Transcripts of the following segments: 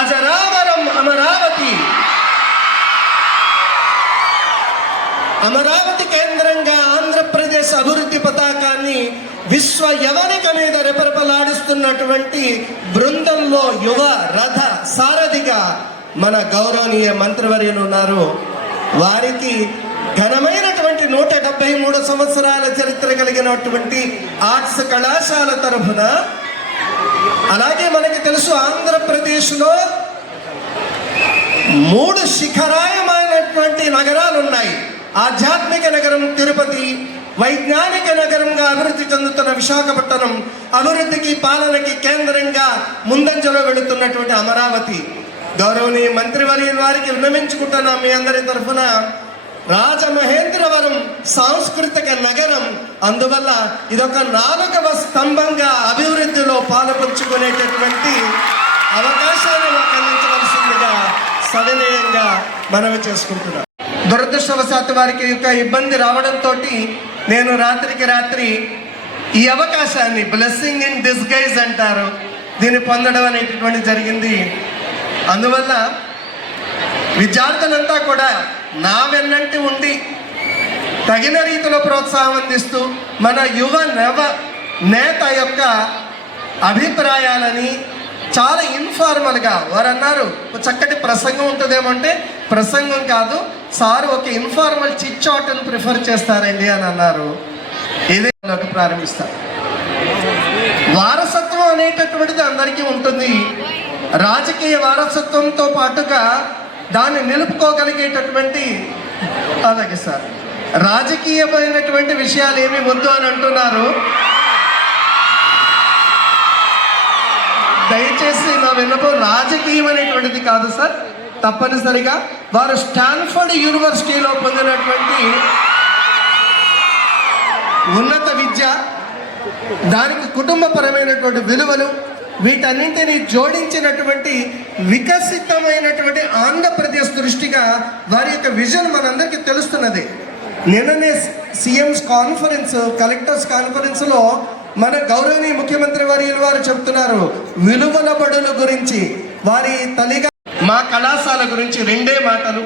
అజరామరం అమరావతి. అమరావతి కేంద్రంగా ఆంధ్రప్రదేశ్ అభివృద్ధి పతాకాన్ని విశ్వ యవనిక మీద రెపరెపలాడిస్తున్నటువంటి బృందంలో యువ రథ సారథిగా మన గౌరవనీయ మంత్రివర్యులు ఉన్నారు. వారికి ఘనమైనటువంటి నూట డెబ్బై మూడు సంవత్సరాల చరిత్ర కలిగినటువంటి ఆర్ట్స్ కళాశాల తరఫున అలాగే మనకి తెలుసు ఆంధ్రప్రదేశ్లో మూడు శిఖరాయమైనటువంటి నగరాలు ఉన్నాయి ఆధ్యాత్మిక నగరం తిరుపతి వైజ్ఞానిక నగరంగా అభివృద్ధి చెందుతున్న విశాఖపట్నం అభివృద్ధికి పాలనకి కేంద్రంగా ముందంజలో వెళుతున్నటువంటి అమరావతి. గౌరవనీయ మంత్రివర్యుల వారికి విన్నమించుకుంటున్నాం మీ అందరి తరఫున. రాజమహేంద్రవరం సాంస్కృతిక నగరం. అందువల్ల ఇదొక నాలుగవ స్తంభంగా అభివృద్ధిలో పాలుపంచుకునేటటువంటి అవకాశాన్ని మాకు అందించవలసిందిగా సవినయంగా మనవి చేసుకుంటున్నాను. దురదృష్టవశాత్తు వారికి యొక్క ఇబ్బంది రావడంతో నేను రాత్రికి రాత్రి ఈ అవకాశాన్ని బ్లెస్సింగ్ ఇన్ డిస్గైజ్ అంటారు. దీన్ని పొందడం అనేటటువంటి జరిగింది. అందువల్ల విద్యార్థులంతా కూడా నా వెన్నంటి ఉండి తగిన రీతిలో ప్రోత్సాహం అందిస్తూ మన యువ నవ నేత యొక్క అభిప్రాయాలని చాలా ఇన్ఫార్మల్గా వారు అన్నారు చక్కటి ప్రసంగం ఉంటుందేమో అంటే ప్రసంగం కాదు సార్ ఒక ఇన్ఫార్మల్ చిట్ చాట్ని ప్రిఫర్ చేస్తారండి అని అన్నారు. ఇదే ప్రారంభిస్తారు వారసత్వం అనేటటువంటిది అందరికీ ఉంటుంది. రాజకీయ వారసత్వంతో పాటుగా దాన్ని నిలుపుకోగలిగేటటువంటి అలాగే సార్. రాజకీయమైనటువంటి విషయాలు ఏమి వద్దు అని అంటున్నారు. దయచేసి నా విన్నపం రాజకీయం అనేటువంటిది కాదు సార్. తప్పనిసరిగా వారు స్టాన్ఫర్డ్ యూనివర్సిటీలో పొందినటువంటి ఉన్నత విద్య దానికి కుటుంబపరమైనటువంటి విలువలు వీటన్నింటినీ జోడించినటువంటి వికసితమైనటువంటి ఆంధ్రప్రదేశ్ దృష్టిగా వారి యొక్క విజన్ మనందరికీ తెలుస్తున్నది. నిన్ననే సీఎంస్ కాన్ఫరెన్స్ కలెక్టర్స్ కాన్ఫరెన్స్లో మన గౌరవనీయ ముఖ్యమంత్రి వర్యులు వారు చెప్తున్నారు విలువల బడుల గురించి. వారి తల్లిగా మా కళాశాల గురించి రెండే మాటలు.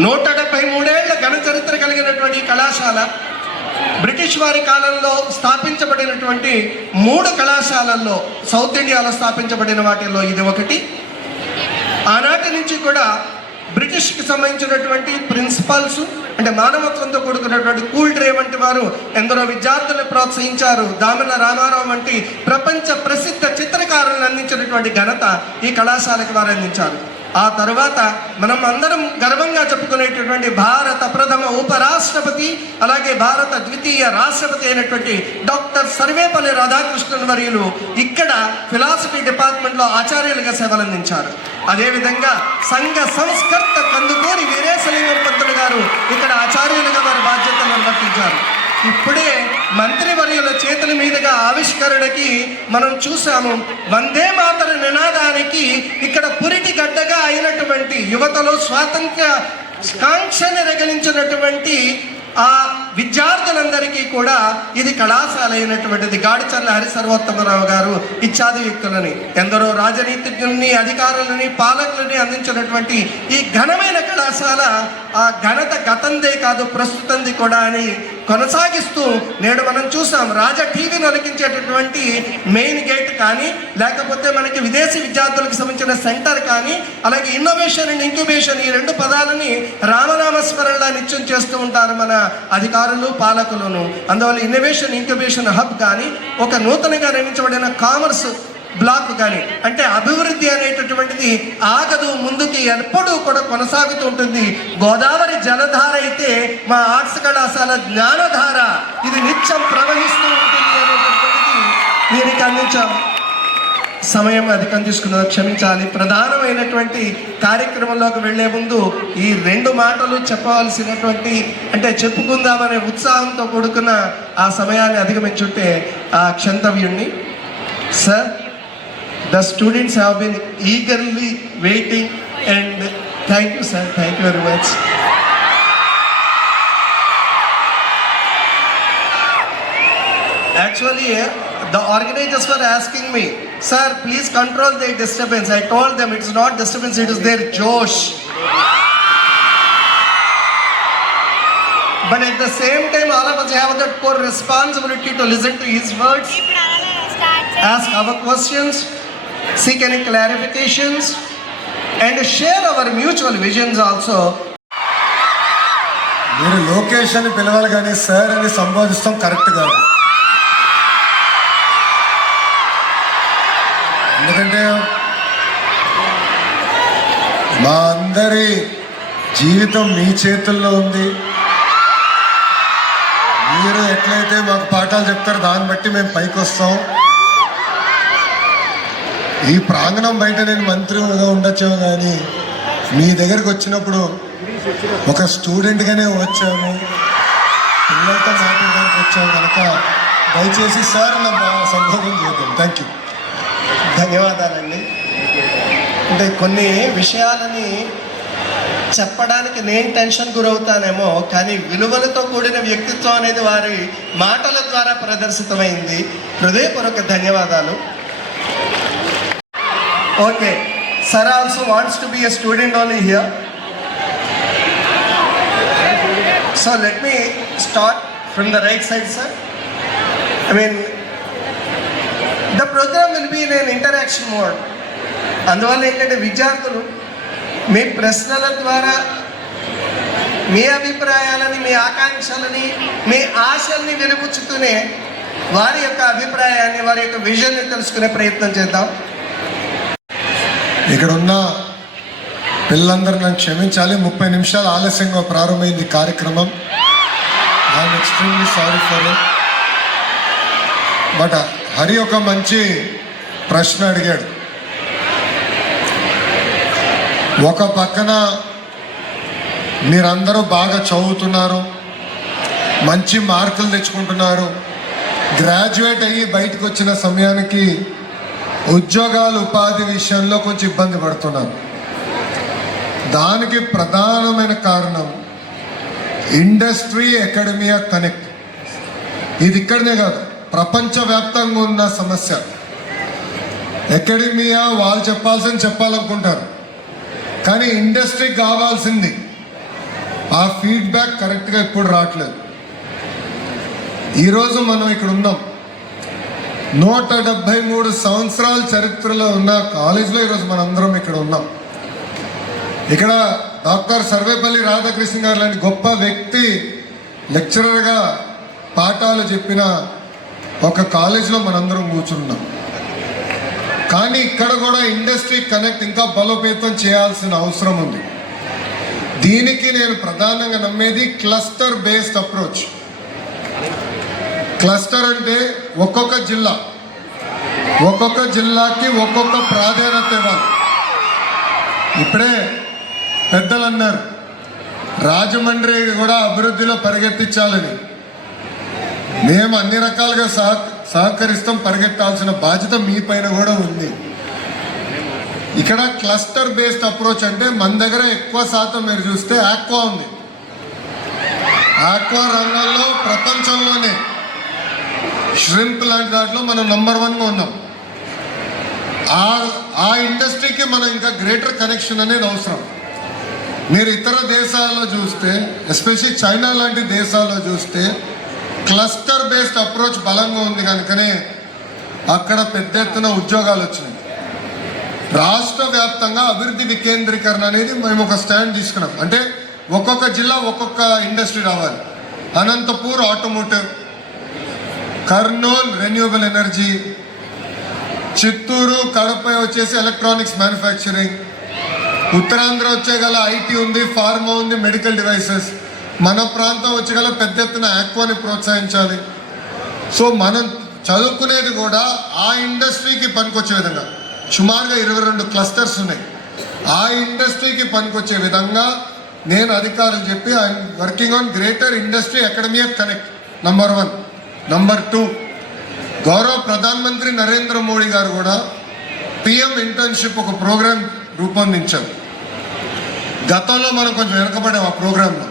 నూట డెబ్బై మూడేళ్ళ ఘన చరిత్ర కలిగినటువంటి కళాశాల బ్రిటిష్ వారి కాలంలో స్థాపించబడినటువంటి మూడు కళాశాలల్లో సౌత్ ఇండియాలో స్థాపించబడిన వాటిల్లో ఇది ఒకటి. ఆనాటి నుంచి కూడా బ్రిటిష్కి సంబంధించినటువంటి ప్రిన్సిపల్స్ అంటే మానవత్వంతో కూడుకున్నటువంటి కూల్ డ్రే వంటి వారు ఎందరో విద్యార్థులను ప్రోత్సహించారు. దామన రామారావు వంటి ప్రపంచ ప్రసిద్ధ చిత్రకారులను అందించినటువంటి ఘనత ఈ కళాశాలకు వారు అందించారు. ఆ తర్వాత మనం అందరం గర్వంగా చెప్పుకునేటటువంటి భారత ప్రథమ ఉపరాష్ట్రపతి అలాగే భారత ద్వితీయ రాష్ట్రపతి అయినటువంటి డాక్టర్ సర్వేపల్లి రాధాకృష్ణన్ వర్యులు ఇక్కడ ఫిలాసఫీ డిపార్ట్మెంట్లో ఆచార్యులుగా సేవలందించారు. అదేవిధంగా సంఘ సంస్కర్త కందుకూరి వీరేశలింగం పంతులు గారు ఇక్కడ ఆచార్యులుగా వారి బాధ్యతలు నిర్వర్తించారు. ఇప్పుడే మంత్రివర్యుల చేతుల మీదుగా ఆవిష్కరణకి మనం చూసాము వందే మాతర నినాదానికి ఇక్కడ పురిటి గడ్డగా అయినటువంటి యువతలో స్వాతంత్ర కాంక్షను రగిలించినటువంటి ఆ విద్యార్థులందరికీ కూడా ఇది కళాశాల అయినటువంటిది గాడిచర్ల హరిసర్వోత్తమరావు గారు ఇత్యాది వ్యక్తులని ఎందరో రాజనీతిజ్ఞుల్ని అధికారులని పాలకులని అందించినటువంటి ఈ ఘనమైన కళాశాల ఆ ఘనత గతందే కాదు ప్రస్తుతంది కూడా అని కొనసాగిస్తూ నేడు మనం చూసాం రాజ టీవీని ఒలికించేటటువంటి మెయిన్ గేట్ కానీ లేకపోతే మనకి విదేశీ విద్యార్థులకు సంబంధించిన సెంటర్ కానీ అలాగే ఇన్నోవేషన్ అండ్ ఇంక్యుబేషన్ ఈ రెండు పదాలని రామనామస్మరణలా నిత్యం చేస్తూ ఉంటారు మన అధికారులు పాలకులను. అందువల్ల ఇన్నోవేషన్ ఇంక్యుబేషన్ హబ్ కానీ ఒక నూతనంగా నిర్మించబడిన కామర్స్ బ్లాక్ కానీ అంటే అభివృద్ధి అనేటటువంటిది ఆగదు ముందుకి ఎప్పుడూ కూడా కొనసాగుతూ ఉంటుంది. గోదావరి జలధార అయితే మా ఆర్ట్స్ కళాశాల జ్ఞానధార. ఇది నిత్యం ప్రవహిస్తూ ఉంటుంది అనేటటువంటిది దీనికి అందించాం. సమయం అధికం తీసుకున్నది క్షమించాలి. ప్రధానమైనటువంటి కార్యక్రమంలోకి వెళ్ళే ముందు ఈ రెండు మాటలు చెప్పవలసినటువంటి అంటే చెప్పుకుందామనే ఉత్సాహంతో కూడుకున్న ఆ సమయాన్ని అధిగమించుంటే ఆ క్షంతవ్యుణ్ణి. Sir? The students have been eagerly waiting and thank you sir, thank you very much. Actually, eh, the organizers were asking me, sir, please control the disturbance. I told them it's not disturbance, it is their Josh. But at the same time, all of us have that core responsibility to listen to his words, ask our questions, seek any clarifications, and share our mutual visions also. మీరు లోకేష్ అని పిలవాలి కానీ sir అని సంబోధిస్తాం correct కాదు. ఎందుకంటే మా అందరి జీవితం మీ చేతుల్లో ఉంది. మీరు ఎట్లయితే మాకు పాఠాలు చెప్తారో దాన్ని బట్టి మేము పైకి వస్తాం ఈ ప్రాంగణం బయట నేను మంత్రిగా ఉండొచ్చాము కానీ మీ దగ్గరికి వచ్చినప్పుడు ఒక స్టూడెంట్గానే వచ్చాము. పిల్లలతో మాట్లాడడానికి వచ్చాము కనుక దయచేసి సార్ నా బా- సంబోధన చేద్దాం. థ్యాంక్ యూ ధన్యవాదాలండి. అంటే కొన్ని విషయాలని చెప్పడానికి నేను టెన్షన్ గురవుతానేమో కానీ విలువలతో కూడిన వ్యక్తిత్వం అనేది వారి మాటల ద్వారా ప్రదర్శితమైంది. హృదయపూర్వక ధన్యవాదాలు. Okay sir also wants to be a student only here so let me start from the right side sir I mean the programme will be నేను ఇంటరాక్షన్ మోడ్ అందువల్ల ఏంటంటే విద్యార్థులు మీ ప్రశ్నల ద్వారా మీ అభిప్రాయాలని మీ ఆకాంక్షలని మీ ఆశల్ని వెలుగుచ్చుతూనే వారి యొక్క అభిప్రాయాన్ని వారి యొక్క విజన్ని తెలుసుకునే ప్రయత్నం చేద్దాం. ఇక్కడ ఉన్న పిల్లలందరూ నన్ను క్షమించాలి. ముప్పై నిమిషాలు ఆలస్యంగా ప్రారంభమైంది కార్యక్రమం. I'm extremely sorry for it but Hari ఒక మంచి ప్రశ్న అడిగాడు. ఒక పక్కన మీరందరూ బాగా చదువుతున్నారు మంచి మార్కులు తెచ్చుకుంటున్నారు గ్రాడ్యుయేట్ అయ్యి బయటకు వచ్చిన సమయానికి ఉద్యోగాలు ఉపాధి విషయంలో కొంచెం ఇబ్బంది పడుతున్నారు. దానికి ప్రధానమైన కారణం ఇండస్ట్రీ అకాడమియా కనెక్ట్. ఇది ఇక్కడనే కాదు ప్రపంచవ్యాప్తంగా ఉన్న సమస్య. అకాడమియా వాళ్ళు చెప్పాల్సింది చెప్పాలనుకుంటారు. కానీ ఇండస్ట్రీ కావాల్సింది. ఆ ఫీడ్బ్యాక్ కరెక్ట్గా ఇప్పుడు రావట్లేదు. ఈరోజు మనం ఇక్కడ ఉన్నాం. నూట డెబ్బై మూడు సంవత్సరాల చరిత్రలో ఉన్న కాలేజీలో ఈరోజు మనందరం ఇక్కడ ఉన్నాం. ఇక్కడ డాక్టర్ సర్వేపల్లి రాధాకృష్ణ గారు లాంటి గొప్ప వ్యక్తి లెక్చరర్గా పాఠాలు చెప్పిన ఒక కాలేజీలో మనందరం కూర్చున్నాం. కానీ ఇక్కడ కూడా ఇండస్ట్రీ కనెక్ట్ ఇంకా బలోపేతం చేయాల్సిన అవసరం ఉంది. దీనికి నేను ప్రధానంగా నమ్మేది క్లస్టర్ బేస్డ్ అప్రోచ్. క్లస్టర్ అంటే ఒక్కొక్క జిల్లా. ఒక్కొక్క జిల్లాకి ఒక్కొక్క ప్రాధాన్యత ఇవ్వాలి. ఇప్పుడే పెద్దలు అన్నారు రాజమండ్రి కూడా అభివృద్ధిలో పరిగెత్తించాలని. మేము అన్ని రకాలుగా సహ సహకరిస్తాం పరిగెత్తాల్సిన బాధ్యత మీ పైన కూడా ఉంది. ఇక్కడ క్లస్టర్ బేస్డ్ అప్రోచ్ అంటే మన దగ్గర ఎక్కువ శాతం మీరు చూస్తే ఆక్వా ఉంది. ఆక్వా రంగంలో ప్రపంచంలోనే ష్రింప్ లాంటి దాంట్లో మనం నంబర్ వన్గా ఉన్నాం. ఆ ఆ ఇండస్ట్రీకి మనం ఇంకా గ్రేటర్ కనెక్షన్ అనేది అవసరం. మీరు ఇతర దేశాల్లో చూస్తే ఎస్పెషలీ చైనా లాంటి దేశాల్లో చూస్తే క్లస్టర్ బేస్డ్ అప్రోచ్ బలంగా ఉంది కనుకనే అక్కడ పెద్ద ఎత్తున ఉద్యోగాలు వచ్చినాయి. రాష్ట్ర వ్యాప్తంగా అభివృద్ధి వికేంద్రీకరణ అనేది మేము ఒక స్టాండ్ తీసుకున్నాం. అంటే ఒక్కొక్క జిల్లా ఒక్కొక్క ఇండస్ట్రీ రావాలి. Anantapur automotive Kurnool renewable energy Chittoor Kadapa వచ్చేసి ఎలక్ట్రానిక్స్ మ్యానుఫ్యాక్చరింగ్. ఉత్తరాంధ్ర వచ్చే గల ఐటీ ఉంది ఫార్మా ఉంది మెడికల్ డివైసెస్. మన ప్రాంతం వచ్చే గల పెద్ద ఎత్తున ఆక్వాని ప్రోత్సహించాలి. సో మనం చదువుకునేది కూడా ఆ ఇండస్ట్రీకి పనికొచ్చే విధంగా. సుమారుగా ఇరవై రెండు క్లస్టర్స్ ఉన్నాయి. ఆ ఇండస్ట్రీకి పనికొచ్చే విధంగా నేను అధికారులు చెప్పి I'm working on greater industry academy connect number one. Number two గౌరవ ప్రధానమంత్రి నరేంద్ర మోడీ గారు కూడా పిఎం ఇంటర్న్షిప్ ఒక ప్రోగ్రాం రూపొందించారు. గతంలో మనం కొంచెం వెనకబడాం ఆ ప్రోగ్రాంలో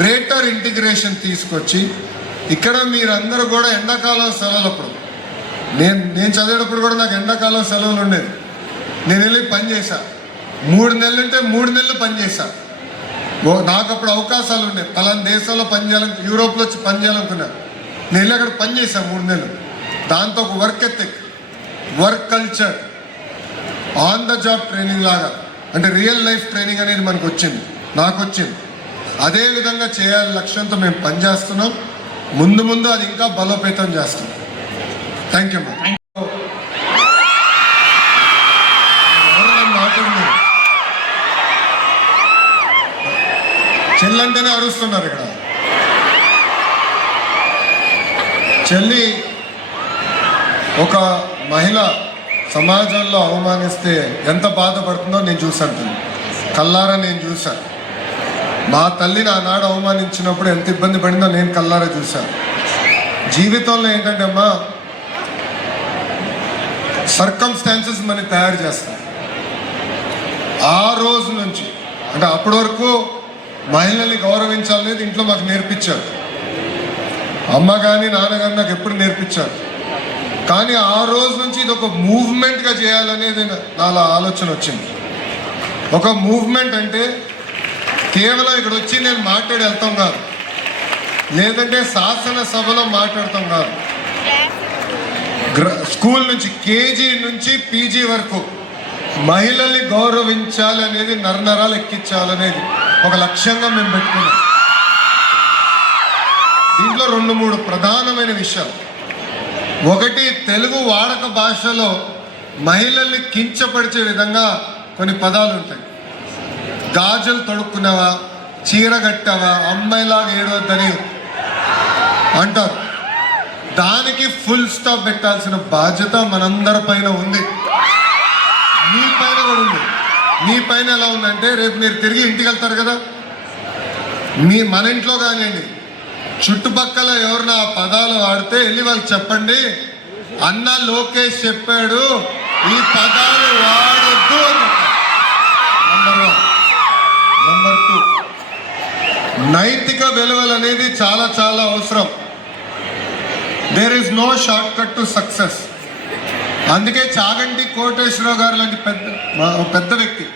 గ్రేటర్ ఇంటిగ్రేషన్ తీసుకొచ్చి ఇక్కడ మీరందరూ కూడా ఎండాకాలం సెలవులప్పుడు నేను నేను చదివేటప్పుడు కూడా నాకు ఎండాకాలం సెలవులు ఉండేవి. నేను వెళ్ళి పని చేశా. మూడు నెలలు అంటే మూడు నెలలు పని చేశా. నాకు అప్పుడు అవకాశాలు ఉండేవి. పలానా దేశంలో పని చేయాలని యూరోప్లో వచ్చి పని నేను వెళ్ళి అక్కడ పని చేశా మూడు నెలలు. దాంతో ఒక work ethic work culture on the job training లాగా అంటే రియల్ లైఫ్ ట్రైనింగ్ అనేది మనకు వచ్చింది నాకు వచ్చింది. అదే విధంగా చేయాలి లక్ష్యంతో మేము పనిచేస్తున్నాం ముందు ముందు అది ఇంకా బలోపేతం చేస్తాం థ్యాంక్ యూ చెల్లంటేనే అరుస్తున్నారు ఇక్కడ. చెల్లి ఒక మహిళ సమాజంలో అవమానిస్తే ఎంత బాధపడుతుందో నేను చూశాను. కల్లారా నేను చూశాను మా తల్లిని ఆనాడు అవమానించినప్పుడు ఎంత ఇబ్బంది పడిందో నేను కల్లారా చూశాను జీవితంలో ఏంటంటే అమ్మా సర్కమ్స్టాన్సెస్ మనం తయారు చేస్తాం. ఆ రోజు నుంచి అంటే అప్పటి వరకు మహిళల్ని గౌరవించాలనేది ఇంట్లో మాకు నేర్పించారు. అమ్మ కానీ నాన్నగారు నాకు ఎప్పుడు నేర్పించారు. కానీ ఆ రోజు నుంచి ఇది ఒక మూవ్మెంట్గా చేయాలనేది నాలో ఆలోచన వచ్చింది. ఒక మూవ్మెంట్ అంటే కేవలం ఇక్కడ వచ్చి నేను మాట్లాడి వెళ్తాం కాదు. లేదంటే శాసనసభలో మాట్లాడతాం కాదు. గ్ర- స్కూల్ నుంచి కేజీ నుంచి పీజీ వరకు మహిళల్ని గౌరవించాలి అనేది నరనరాలు ఎక్కించాలనేది ఒక లక్ష్యంగా మేము పెట్టుకున్నాం. దీంట్లో రెండు మూడు ప్రధానమైన విషయాలు. ఒకటి తెలుగు వాడక భాషలో మహిళల్ని కించపరిచే విధంగా కొన్ని పదాలు ఉంటాయి. గాజులు తొడుక్కున్నావా? చీర కట్టావా? అమ్మాయిలాగా ఏడవద్దని అంటారు. దానికి ఫుల్ స్టాప్ పెట్టాల్సిన బాధ్యత మనందరి పైన ఉంది. మీ పైన కూడా ఉంది. మీ పైన ఎలా ఉందంటే రేపు మీరు తిరిగి ఇంటికి వెళ్తారు కదా? మీ మన ఇంట్లో కానివ్వండి. చుట్టుపక్కల ఎవరిన పదాలు వాడితే వెళ్ళి వాళ్ళకి చెప్పండి. అన్న లోకేష్ చెప్పాడు ఈ పదాలు వాడొద్దు అని నంబర్ వన్ నంబర్ టూ నైతిక విలువలు అనేది చాలా చాలా అవసరం. There is no short cut to success అందుకే చాగంటి కోటేశ్వరరావు గారు లాంటి పెద్ద ఒక పెద్ద వ్యక్తి.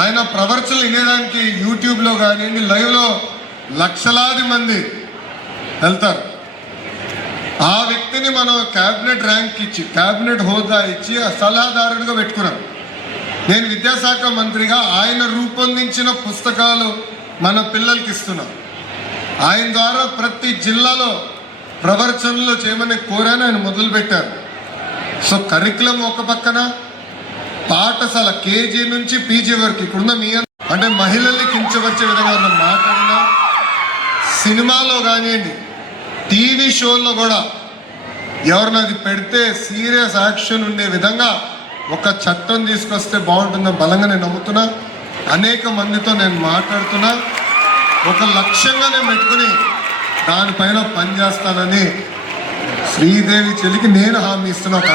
ఆయన ప్రవర్చనలు వినేదానికి యూట్యూబ్లో కానివ్వండి లైవ్లో లక్షలాది మంది వెళ్తారు. ఆ వ్యక్తిని మనం క్యాబినెట్ ర్యాంక్ ఇచ్చి క్యాబినెట్ హోదా ఇచ్చి సలహాదారుడిగా పెట్టుకున్నాం. నేను విద్యాశాఖ మంత్రిగా ఆయన రూపొందించిన పుస్తకాలు మన పిల్లలకి ఇస్తున్నాం. ఆయన ద్వారా ప్రతి జిల్లాలో ప్రవర్చనలు చేయమని కోరాను ఆయన మొదలుపెట్టారు సో కరికులం ఒక పక్కన పాఠశాల కేజీ నుంచి పీజీ వరకు ఇప్పుడున్న మీ అంటే మహిళల్ని కించవచ్చే విధంగా మనం సినిమాలో కానివ్వండి టీవీ షోల్లో కూడా ఎవరిని అది పెడితే సీరియస్ యాక్షన్ ఉండే విధంగా ఒక చట్టం తీసుకొస్తే బాగుంటుందని బలంగా నేను నమ్ముతున్నా. అనేక మందితో నేను మాట్లాడుతున్నా. ఒక లక్ష్యంగా నేను పెట్టుకుని దానిపైన పనిచేస్తానని శ్రీదేవి చెల్లికి నేను హామీ ఇస్తున్నా ఒక